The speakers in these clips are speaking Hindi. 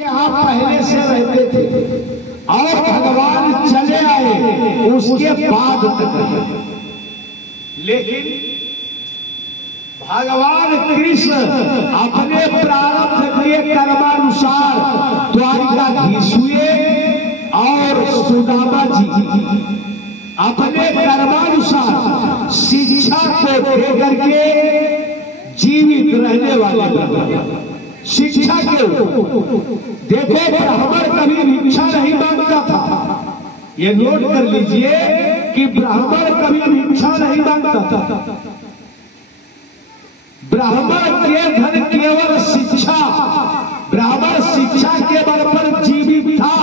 यहाँ पहले से रहते थे और भगवान चले आए उसके बाद तक रहे, लेकिन भगवान कृष्ण अपने प्रारब्ध के कर्मानुसार द्वारिकाधीश हुए और सुदामा जी अपने कर्मानुसार शिक्षा को देकर के जीवित रहने वाले शिक्षा के देखो ब्राह्मण कभी भिक्षा नहीं मांगता था। ये नोट कर लीजिए कि ब्राह्मण कभी भिक्षा नहीं मांगता था। ब्राह्मण के धन केवल शिक्षा, ब्राह्मण शिक्षा के बल पर जीवित था,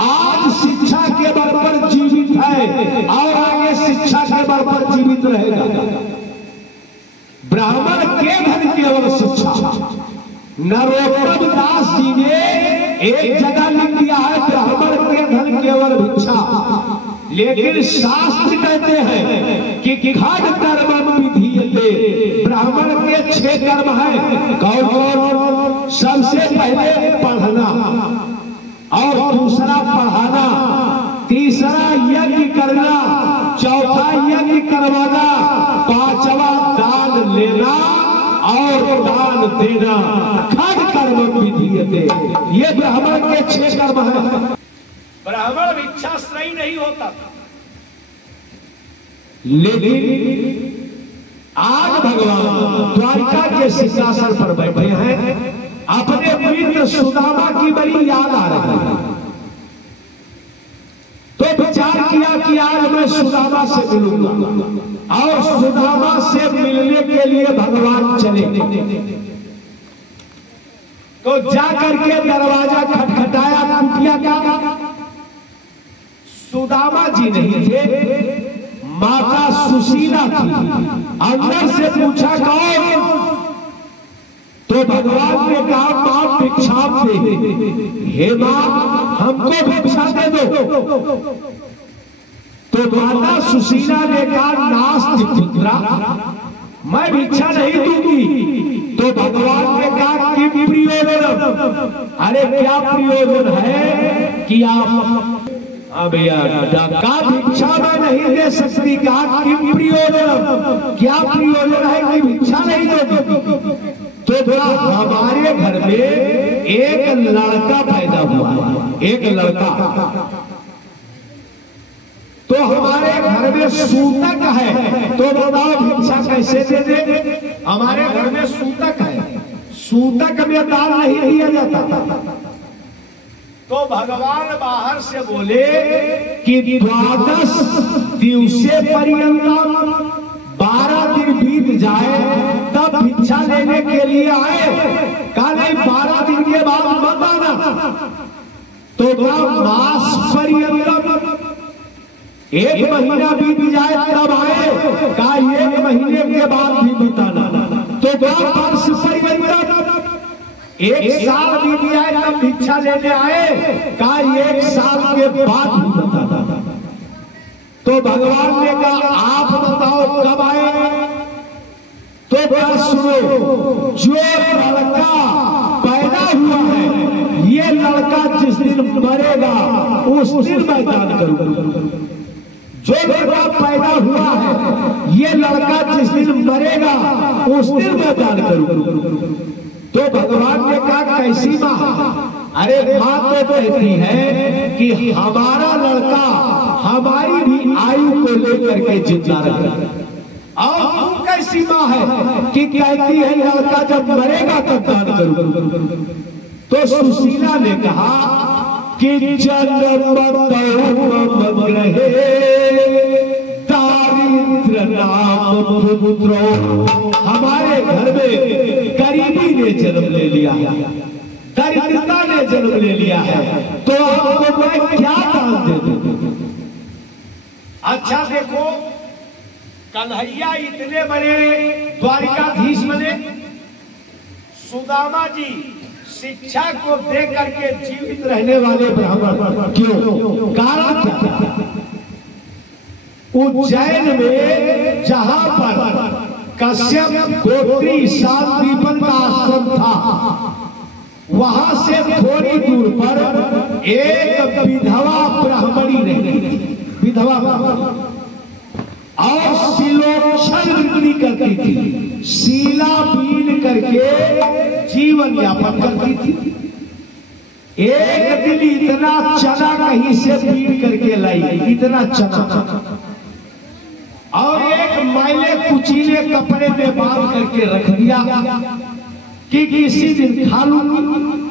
आज शिक्षा के बल पर जीवित है और आगे शिक्षा के बल पर जीवित रहेगा। ब्राह्मण के धन केवल शिक्षा। नरोत्तम दास जी ने एक जगह लिख दिया है ब्राह्मण के धन केवल भिक्षा, लेकिन शास्त्र कहते हैं कि खड कर्म विधीयते, ब्राह्मण के 6 कर्म है। कौन कौन? सबसे पहले पढ़ना और दूसरा पढ़ाना, तीसरा यज्ञ करना, चौथा यज्ञ करवाना, पांचवा दान लेना और दान देना। खड कर्म विधीयते, ये ब्राह्मण के 6 कर्म है। ब्राह्मण भिक्षाश्रयी नहीं होता था, लेकिन आज भगवान द्वारिका के सिंहासन पर बैठे हैं, अपने मित्र सुदामा की बड़ी याद आ रही है, तो विचार किया कि आज मैं सुदामा से मिलूंगा और सुदामा से मिलने के लिए भगवान चले। तो जाकर के दरवाजा खटखटाया कुटिया का, सुदामा जी नहीं थे, माता सुशीला थी। अंदर से पूछा कौन? तो भगवान ने कहा मां भिक्षा दे, हे मां हमको भिक्षा दे दो। तो माता सुशीला ने कहा नास्ति पुत्रा, मैं भिक्षा नहीं दूंगी। तो भगवान ने कहा कि प्रयोजन, अरे क्या प्रयोजन है कि आप भैया का भिक्षा मैं नहीं दे सकती। कहा कि प्रयोजन, क्या प्रयोजन है कि भिक्षा नहीं दोगी? तो हमारे घर में एक लड़का पैदा हुआ, एक लड़का, तो हमारे घर में सूतक है, तो बताओ भिक्षा कैसे दे दे? हमारे घर में सूतक है, सूतक में दान नहीं दिया जाता। तो भगवान बाहर से बोले कि 12 दिवसे पर्यंत, 12 दिन बीत जाए तब भिक्षा लेने के लिए आए। कहा नहीं 12 दिन के बाद मत आना। तो मास पर्यंत, 1 महीना बीत जाए तब आए। कहा 1 महीने के बाद भी बताना। तो वर्ष पर्यंत, 1 साल बीत जाए तब भिक्षा लेने आए। कहा 1 साल के बाद भी बताना। तो भगवान ने कहा आप बताओ कब आए? तो बात सुनो, जो लड़का पैदा हुआ है, ये लड़का जिस दिन मरेगा उस दिन मैं दान करूंगा। जो लड़का पैदा हुआ है, ये लड़का जिस दिन मरेगा उस दिन मैं दान करूंगा। तो भगवान ने कहा कैसी माँ? अरे माँ तो कहती है कि हमारा लड़का हमारी भी आयु को लेकर के जिंदा रहे। और तू कैसी माँ है कि कहती है लड़का जब मरेगा तब दान करूंगा? तो सुशीला ने कहा कि जन्म दारिद्र नाम पुत्रो, हमारे घर में गरीबी ने जन्म ले लिया है, दरिद्रता ने जन्म ले लिया है, तो आपको मैं क्या दान दे दूं? अच्छा देखो, कन्हैया इतने बड़े द्वारिकाधीश बने, सुदामा जी शिक्षा को दे करके जीवित रहने वाले ब्राह्मण क्यों? कारण क्या? उज्जैन में जहां पर कश्यप गोत्री शांतिवन का आश्रम था, वहां से थोड़ी एक विधवा ब्राह्मणी रहती, विधवा ब्राह्मणी, और शिलोक्षण वृत्ति करती थी, शीला बीन करके जीवन यापन करती थी। एक दिन इतना चना कहीं से बीन करके लाई, इतना चना, और एक मैले कुचीले कपड़े में बांध करके रख दिया कि किसी दिन खा लूंगी।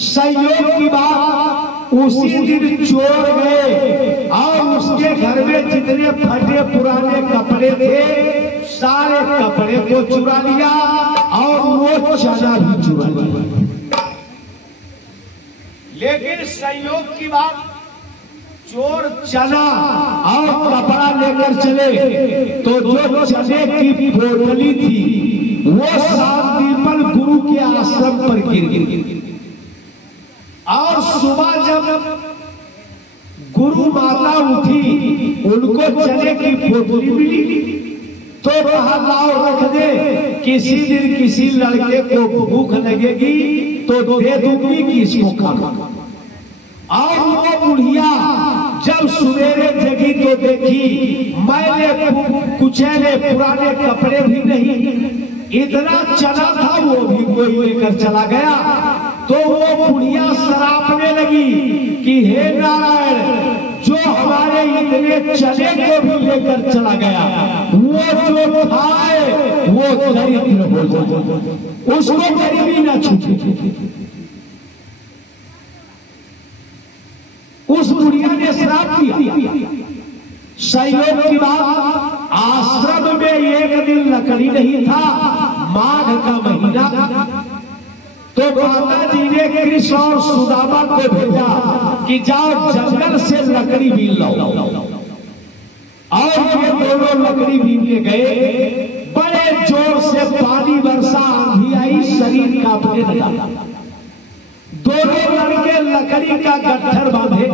संयोग की बात उसी दिन चोर गए और उसके घर में जितने फटे पुराने कपड़े थे सारे कपड़े को चुरा लिया और वो चना भी चुरा लिया। लेकिन संयोग की बात चोर चना और कपड़ा लेकर चले तो जो चने की पोटली थी वो शांतिपल गुरु के आश्रम पर गिर गई। और सुबह जब गुरु माता उठी उनको चने की पोटली मिली तो कहा लाओ रख दे, किसी दिन किसी लड़के को भूख लगेगी तो दे दूंगी कि इसको खा। और वो बुढ़िया जब सवेरे जगी तो देखी मैले कुचैले पुराने कपड़े भी नहीं, इतना चना था वो भी कोई लेकर चला गया। तो वो बुढ़िया सरापने लगी कि हे नारायण, जो हमारे इतने चने को भी लेकर चला गया वो जो खाए वो दरिद्र हो जाए, उसको गरीबी न छूटे। उस बुढ़िया ने श्राप दिया। संयोग की बात आश्रम में एक दिन लकड़ी नहीं था, माघ का महीना, तो माता जी ने कृष्ण और सुदामा को भेजा कि जाओ जंगल से लकड़ी बीन लाओ। और ये दोनों लकड़ी बीनने गए, बड़े जोर से पानी वर्षा आंधी आई, शरीर कांपने लगा। दोनों लड़के लकड़ी का गट्ठर बांधे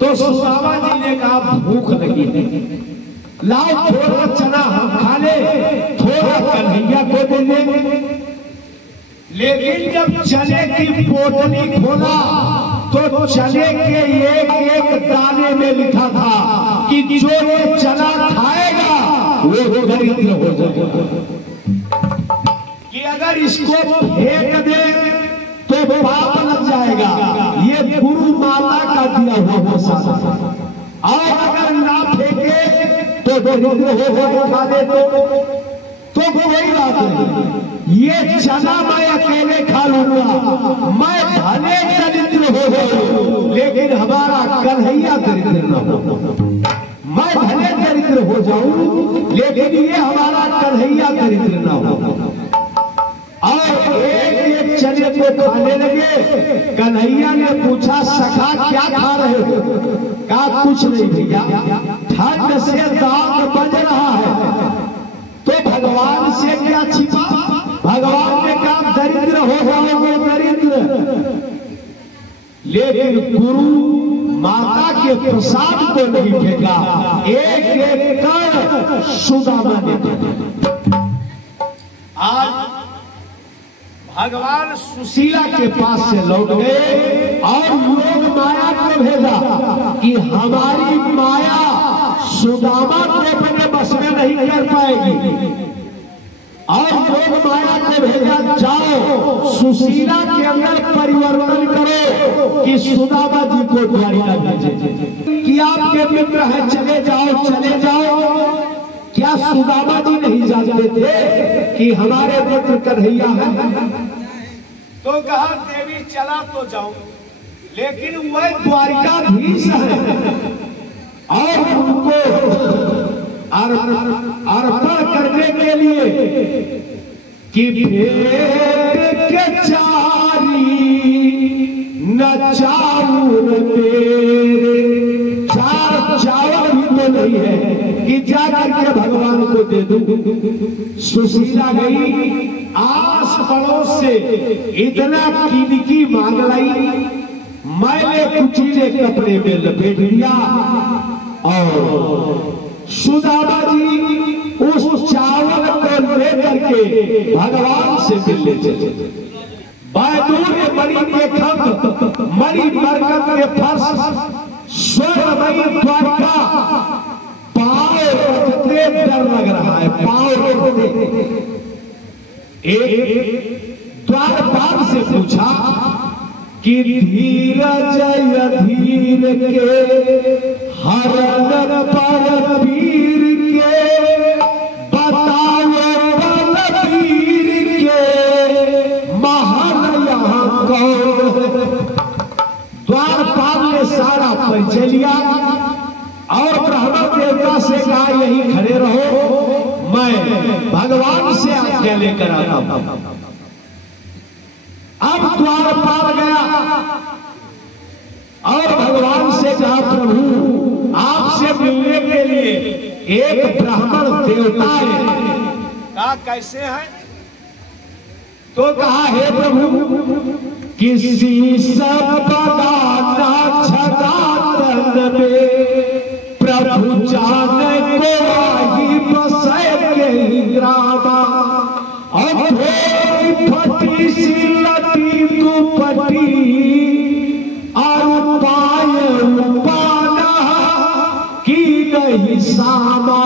तो सुदामा जी ने कहा भूख लगी है, लाओ थोड़ा चना हम खा ले, थोड़ा कन्हैया को दे देंगे। लेकिन जब चने की पोटली खोला तो चने के एक एक दाने में लिखा था कि जो ये चना खाएगा वो दरिद्र हो जाएगा, कि अगर इसको फेंक दे तो पाप लग जाएगा। ये गुरु माता का दिया हुआ वरदान, और अगर ना फेंके तो दरिद्र हो जाएगा, खा दे तो कोई बात नहीं, ये चना मैं अकेले खा लूंगा, मैं भले दरिद्र हो जाऊं लेकिन हमारा कन्हैया दरिद्र न हो। मैं भले दरिद्र हो जाऊं लेकिन ये हमारा कन्हैया दरिद्र न हो। और एक एक चने को खाने लगे। कन्हैया ने पूछा सखा क्या खा रहे हो? कहा कुछ नहीं भैया, ठंड से दांत बज रहा है। तो भगवान से क्या छिपा? भगवान ने कहा दरिद्र हो जाओगे दरिद्र, लेकिन गुरु माता के प्रसाद को नहीं फेंका, एक एक कर सुदामा ने फेंका। आज भगवान सुशीला के पास से लौट गए और योग माया को भेजा कि हमारी माया सुदामा को अपने बस में नहीं कर पाएगी, और योग माया को भेजा जाओ सुशीला के अंदर परिवर्तन करो कि सुदामा जी को द्वारिका भेजे कि आपके मित्र है, चले जाओ चले जाओ। क्या सुदामा जी नहीं जानते थे कि हमारे मित्र कन्हैया है? तो कहा देवी चला तो जाऊं, लेकिन वह द्वारिकाधीश है और उनको अर्पण करने के लिए कि पेट के चारी न चाउर मेरे, चार चावल भी तो नहीं है कि जाकर के भगवान को दे दूं। सुशीला गई, आस पड़ोस से इतना कीनकी मांग लाई, मैले कुचीले कपड़े में लपेट लिया और सुदामा जी उस चावल को लेकर के भगवान से मिलने चले। बैदूर ने बड़ी देखा मणि मरकत के फर्श स्वर्णमयी द्वारिका पाँव रखते डर लग रहा है, पाँव रखते। एक द्वारपाल से पूछा कि धीरज अधीर के हरण पर वीर के बताओ बलवीर के महान यहाँ कौन। द्वारपाल ने सारा परिचय लिया और ब्राह्मण देवता से कहा यही खड़े रहो, मैं भगवान से आज्ञा लेकर आता हूं। अब द्वारपाल गया और भगवान से कहा प्रभु आपसे मिलने के लिए एक ब्राह्मण देवता है। कहा कैसे है? तो कहा हे प्रभु किसी सब बगाना छगातन में प्रभु जाने को ही बसे के ग्रामा और फटी सी लटी दुपटी और पाए पाना की नहीं सामा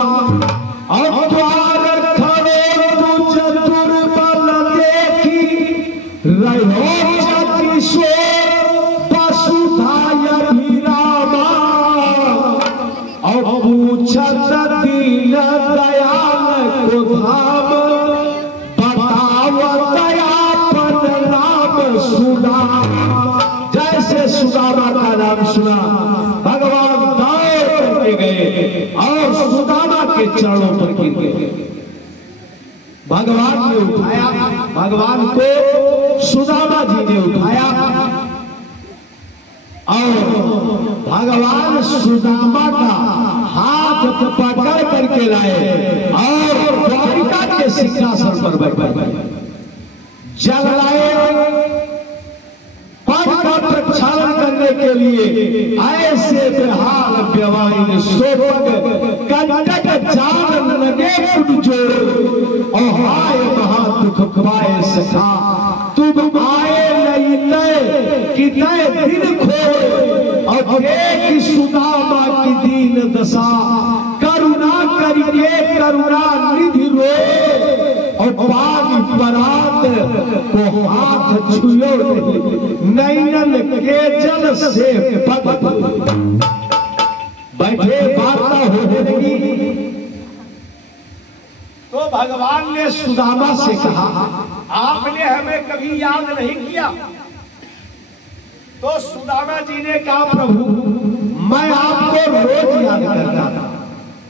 और द्वार खड़े तुझ दुर्बल देखी रहो पूछत दीन दयाल को धाम बताओ दयापन नाम सुना। जैसे सुदामा का नाम सुना भगवान दौड़ करके गए और सुदामा के चरणों पर गिर गए। भगवान ने उठाया, भगवान को सुदामा जी ने उठाया और भगवान सुदामा का हाथ पकड़ करके लाए और द्वारिका के सिंहासन पर बैठे। जल लाए पद का प्रक्षालन करने के लिए ऐसे बेहाल व्यवहारिक सोपग कंटक जान लगे जोड़ और हाय महा दुख पाए सखा तुम आए नहीं तय कि तय दिन खो और एक सुदामा की दीन दशा करुणा करके करुणा निधि रोए और पानी परात को हाथ छुयो नैनन के जल से बैठे वार्ता होने लगी। तो भगवान ने सुदामा से कहा आपने हमें कभी याद नहीं किया। तो सुदामा जी ने कहा प्रभु मैं आपको रोज याद करता था।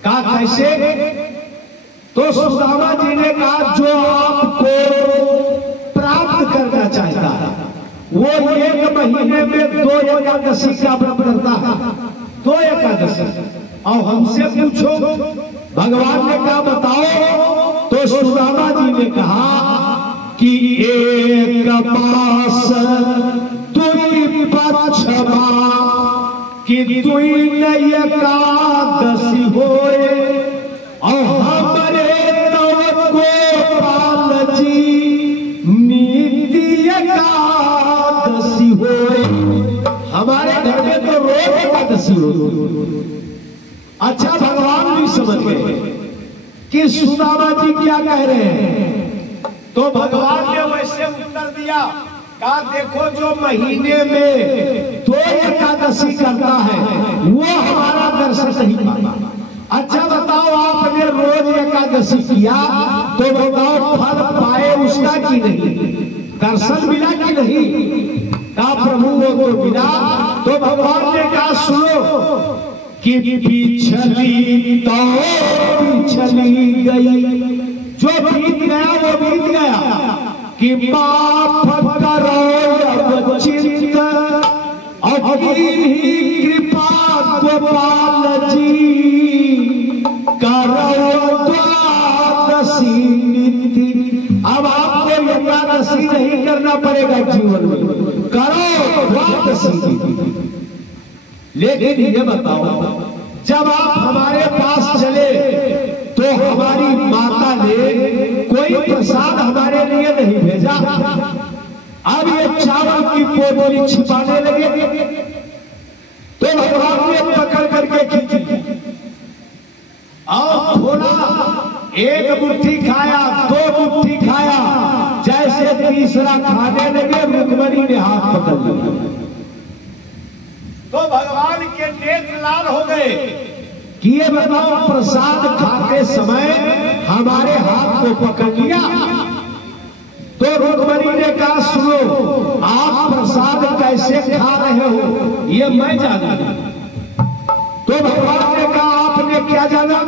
कहा कैसे? तो सुदामा जी ने कहा जो आपको प्राप्त करना चाहता है वो एक महीने में 2 एकादशी का व्रत करता है, 2 एकादशी। और हमसे पूछो भगवान ने कहा बताओ। तो सुदामा जी ने कहा कि एक मास दुई पक्षमा कि दुई एकादशी होए और हमारे तव गोपाल जी नीति एकादशी होए। हमारे घर में तो रोज एकादशी हो। अच्छा भगवान भी समझ गए कि सुदामा जी क्या कह रहे हैं। तो भगवान ने वैसे उत्तर दिया, कहा देखो जो महीने में 2 एकादशी करता है वो हमारा दर्शन नहीं पाता। अच्छा बताओ आपने रोज एकादशी किया तो बताओ फल पाए उसका कि नहीं, दर्शन मिला कि नहीं? कहा प्रभु वो तो मिला। तो भगवान ने कहा सुनो कि पिछली तो पिछली गई, जो बीत गया वो बीत गया कि माफ करो चिंत और कृपा गोपाल जी करो द्वादशी नीति। अब आपको एकादशी नहीं करना पड़ेगा जीवन में, करो द्वादशी नीति। लेकिन ये बताओ जब आप हमारे पास चले तो हमारी माता ने कोई प्रसाद हमारे लिए नहीं भेजा। अब ये चावल की पोटली छिपाने लगे तो भगवान ने पकड़ करके खींची और थोड़ा एक मुट्ठी खाया, दो मुट्ठी खाया, जैसे तीसरा खाने लगे रुक्मणी ने हाथ पकड़ लिया तो भगवान के नेत्र लाल हो गए कि ये बताओ प्रसाद खाते समय हमारे हाथ को पकड़ लिया। तो रुक्मणी ने कहा सुनो, आप प्रसाद कैसे खा रहे हो ये मैं जानता। तो भगवान ने कहा आपने क्या जाना?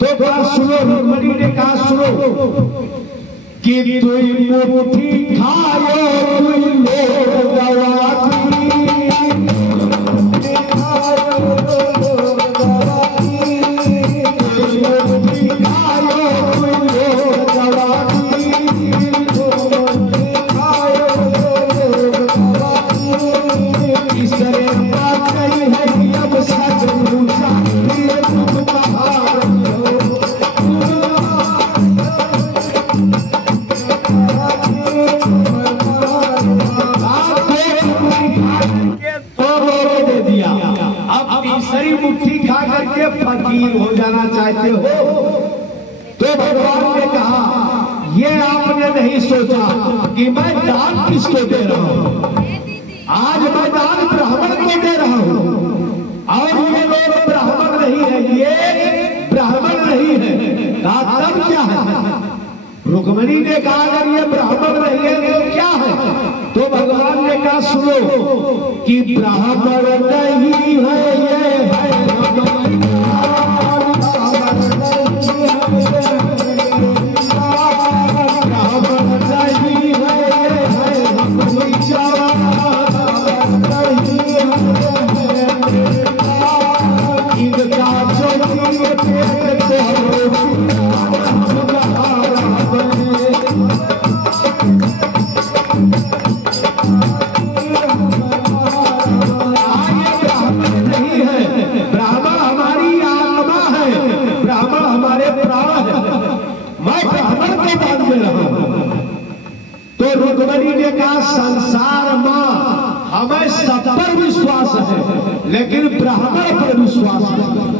तो कहा सुनो, रुक्मणी ने कहा सुनो कि तुम मुट्ठी खायो तुम लोग दवाती, फकीर हो जाना चाहते हो। तो भगवान ने कहा ये आपने नहीं सोचा कि मैं दान किसको दे रहा हूं। आज मैं दान ब्राह्मण को दे रहा हूं और ये लोग ब्राह्मण नहीं है, ये ब्राह्मण नहीं है। कहा तब क्या है? रुक्मणी ने कहा अगर ये ब्राह्मण नहीं है तो क्या है? तो भगवान ने कहा सुनो कि ब्राह्मण नहीं है, ये है संसार में हमें सब पर विश्वास है लेकिन ब्राह्मण पर विश्वास नहीं।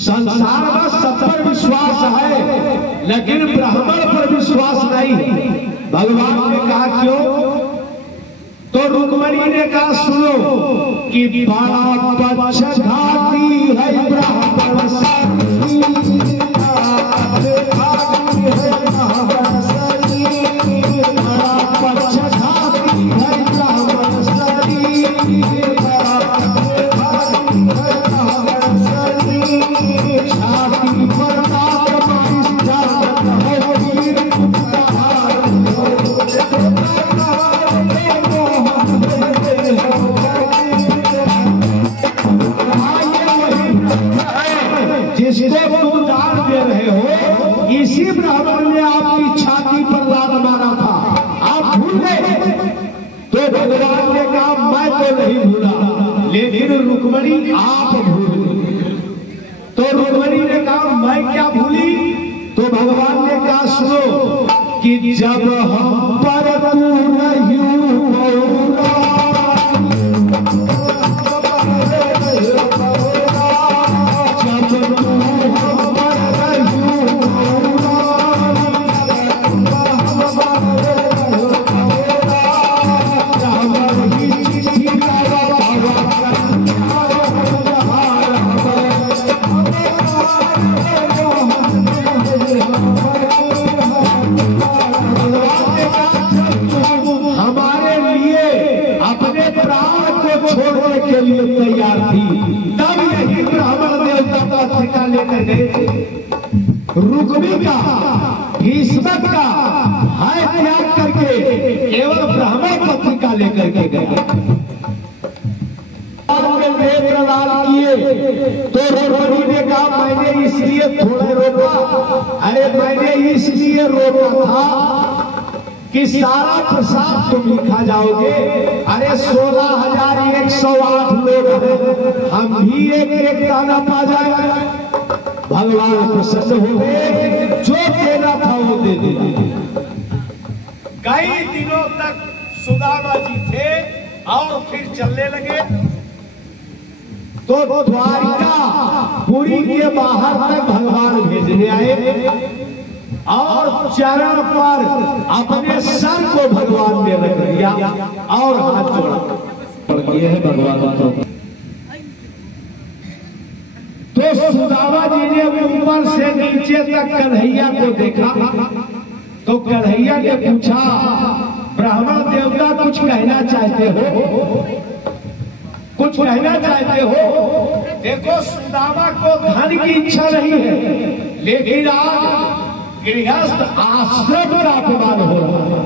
संसार में सब पर विश्वास है लेकिन ब्राह्मण पर विश्वास नहीं। भगवान ने कहा क्यों? तो रुक्मणी ने कहा सुनो कि बड़ा पक्षघाती है ब्राह्मण इसी ब्राह्मण ने आपकी छाती पर लात मारा था, आप भूल गए? तो भगवान ने कहा मैं तो नहीं भूला लेकिन रुक्मणी आप भूल गए। तो रुक्मणी ने कहा मैं क्या भूली? तो भगवान ने कहा सुनो कि जब हम पर तू नहीं के लिए तैयार थी, तब यही ब्राह्मण देवता का पत्रिका लेकर गए थे। रुक्मी का, भीष्मक का हाय त्याग करके केवल ब्राह्मण पत्रिका लेकर के गए। नेत्र लाल किए तो रुक्मी ने कहा मैंने इसलिए थोड़े रोका, अरे मैंने इसलिए रोका था कि सारा प्रसाद तुम ही खा जाओगे। अरे 16,108 लोग हैं, हम भी एक एक दाना पा जाएगा। भगवान प्रसन्न हो गए, जो देना था वो दे दिया। कई दिनों तक सुदामा जी थे और फिर चलने लगे तो द्वारिका पुरी के बाहर तक भगवान भेजने आए और चरण पर अपने सर को भगवान ने रख दिया और हाथ जोड़ा। ये है भगवान। तो सुदामा जी ने ऊपर से नीचे तक कन्हैया को देखा तो कन्हैया ने पूछा, ब्राह्मण देवता कुछ कहना चाहते हो? कुछ कहना चाहते हो? देखो सुदामा को धन की इच्छा नहीं है, लेकिन आज गृहस्थ आश्रम का अपमान हो रहा है।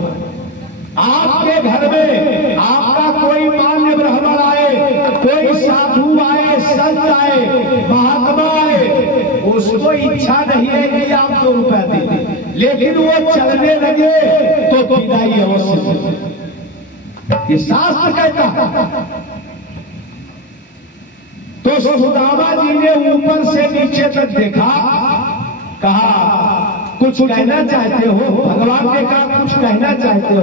आपके घर में आपका कोई मान्य ब्राह्मण आए, कोई साधु आए, संत आए, महात्मा आए, उसको इच्छा नहीं है कि आप 2 रुपया दें, लेकिन वो चलने लगे तो विदाई अवश्य। ये शास्त्र कहता है। तो सुदामा जी ने ऊपर से नीचे तक देखा, कहा कुछ कहना चाहते हो? भगवान ने कहा कुछ कहना चाहते हो?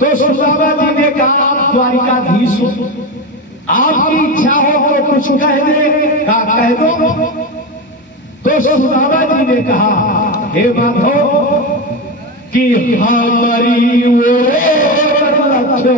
तो सुदामा जी ने कहा आप द्वारिकाधीश हो, आपकी इच्छा हो तो कुछ कह दे, कह दो। तो सुदामा जी ने कहा, हे माधव कि हमारी वो लक्ष्य